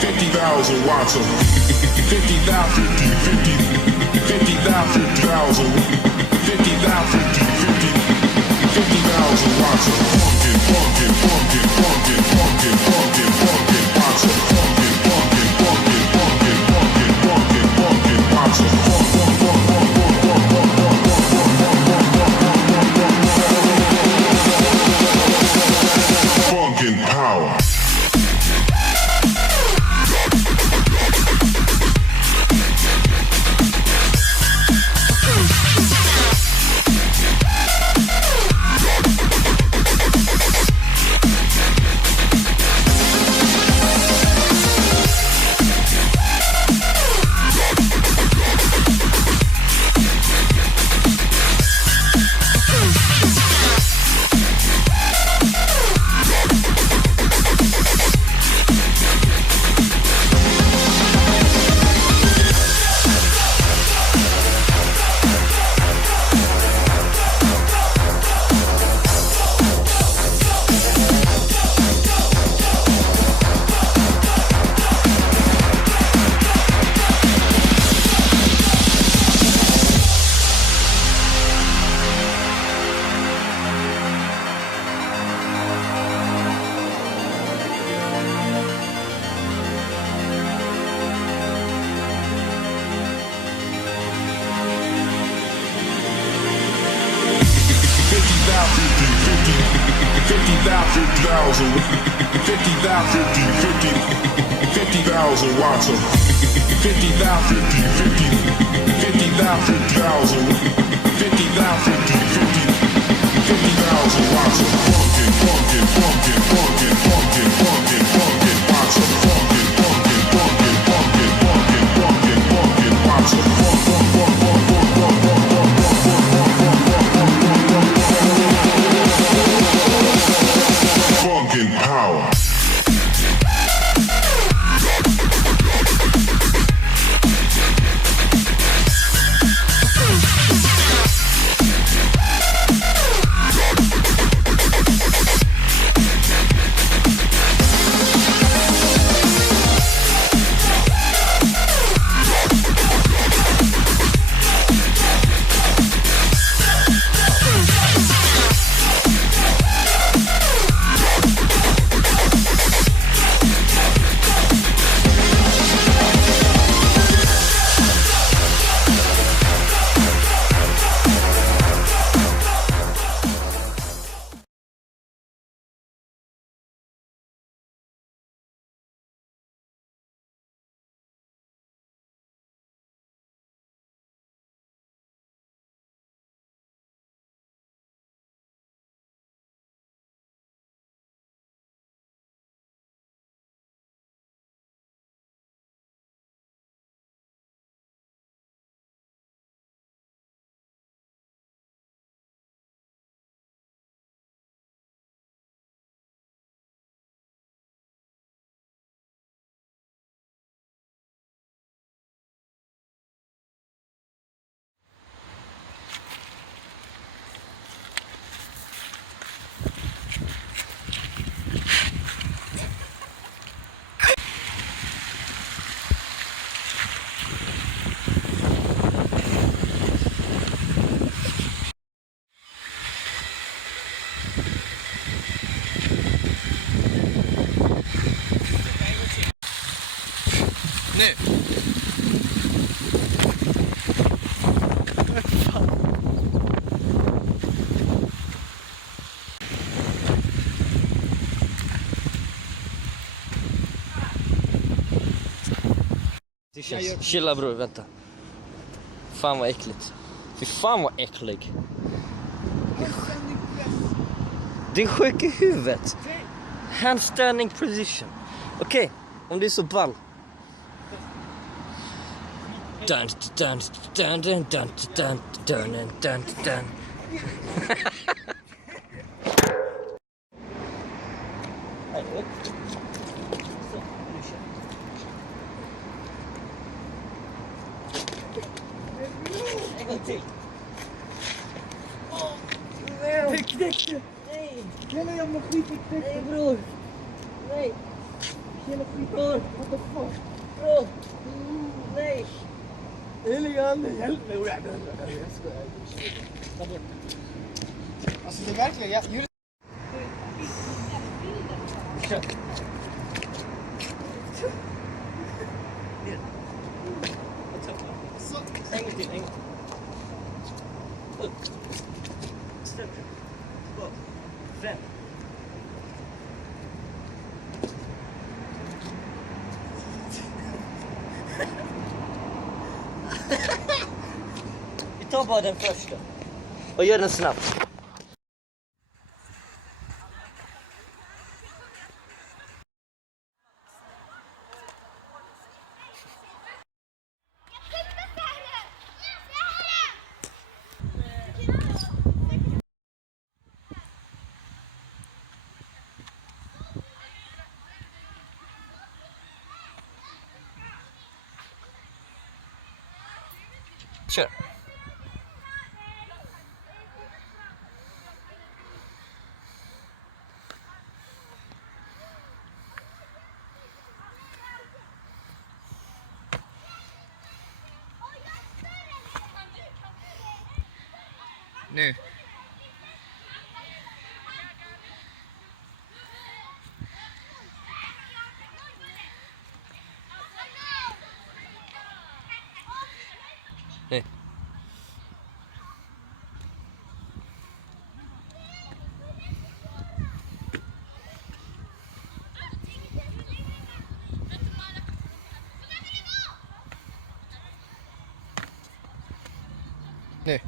50,000 watts of 50,000 50,000 watts of pumpkin watts of pumpkin watts of pumpkin power. Watts of 50,000 watts of pumpkin watts of pumpkin watts of pumpkin power. Nu! Chilla bror, vänta. Fan vad äckligt. Fy fan vad äcklig. Det är sjuk i huvudet. Handstanding position. Okej, om det är så ball. Dun dun dun dun dun dun dun dun dun. Jävla jävla skitäckligt. Nej bror. Nej. Jävla skit. Bror. What the fuck? Bror. Nej. Heliga ande, hjälp mig. Jag skojar. Alltså det är verkligen... Kör. En gång till. Upp. Ställ dig. Bak. Vänd. Vi tar bara den första. Och gör den snabbt. Kör. Nu. Nu. Nu.